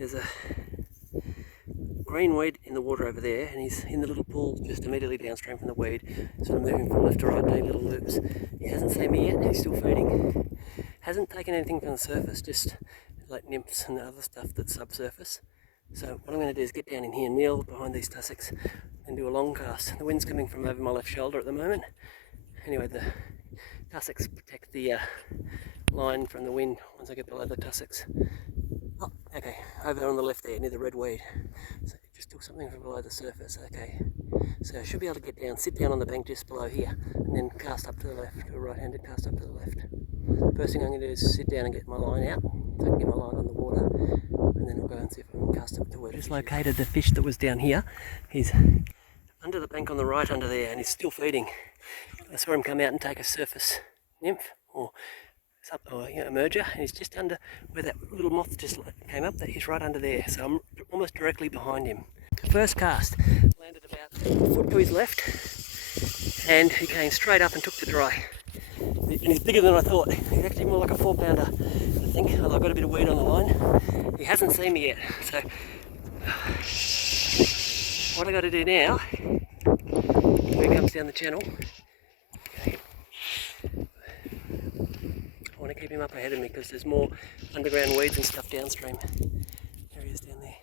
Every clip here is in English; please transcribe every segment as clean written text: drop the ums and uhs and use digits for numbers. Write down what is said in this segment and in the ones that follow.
There's a green weed in the water over there, and he's in the little pool just immediately downstream from the weed, sort of moving from left to right, doing little loops. He hasn't seen me yet, he's still feeding. Hasn't taken anything from the surface, just like nymphs and other stuff that's subsurface. So what I'm going to do is get down in here, kneel behind these tussocks and do a long cast. The wind's coming from over my left shoulder at the moment. Anyway, the tussocks protect the line from the wind once I get below the tussocks. Oh, okay, over on the left there, near the red weed. So just took something from below the surface, okay. So I should be able to get down, sit down on the bank just below here, and then cast up to the left, to a right-handed cast up to the left. First thing I'm going to do is sit down and get my line out, so I can get my line on the water, and then I'll go and see if I can cast up to where. Just located the fish that was down here. He's under the bank on the right under there, and he's still feeding. I saw him come out and take a surface nymph, or emerger, and he's just under where that little moth just came up. He's right under there, so I'm almost directly behind him. First cast landed about a foot to his left, and he came straight up and took the dry. And he's bigger than I thought. He's actually more like a 4-pounder, I think. Although I've got a bit of weed on the line. He hasn't seen me yet, so what I got to do now, here he comes down the channel. Okay. I want to keep him up ahead of me because there's more underground weeds and stuff downstream. There he is down there.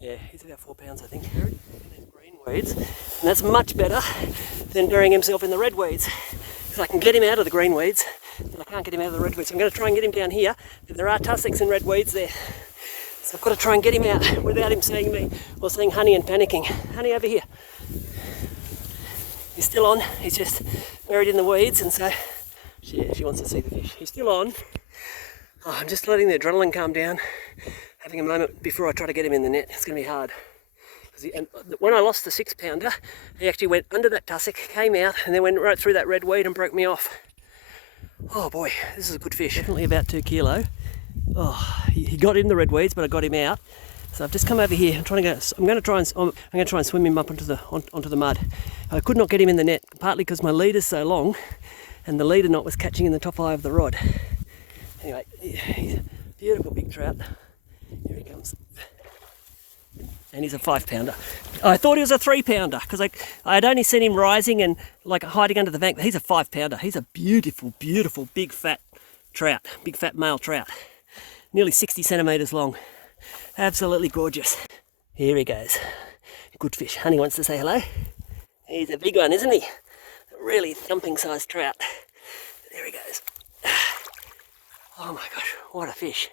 Yeah, he's about 4 pounds, I think. Green weeds, and that's much better than burying himself in the red weeds. Because I can get him out of the green weeds, but I can't get him out of the red weeds. So I'm going to try and get him down here, but there are tussocks and red weeds there. So I've got to try and get him out without him seeing me or seeing Honey and panicking. Honey, over here. He's still on. He's just buried in the weeds, and so she wants to see the fish. He's still on. Oh, I'm just letting the adrenaline calm down, having a moment before I try to get him in the net. It's going to be hard. And when I lost the 6-pounder, he actually went under that tussock, came out, and then went right through that red weed and broke me off. Oh boy, this is a good fish. Definitely about 2 kilo. Oh, he got in the red weeds, but I got him out. So I've just come over here. I'm going to try and swim him up onto the mud. I could not get him in the net, partly because my lead is so long, and the leader knot was catching in the top eye of the rod. Anyway, he's a beautiful big trout. Here he comes. And he's a 5-pounder. I thought he was a 3-pounder because I had only seen him rising and like hiding under the bank. He's a 5-pounder. He's a beautiful, beautiful, big fat trout, big fat male trout. Nearly 60 centimetres long. Absolutely gorgeous. Here he goes. Good fish. Honey wants to say hello. He's a big one, isn't he? A really thumping sized trout. There he goes. Oh my gosh, what a fish.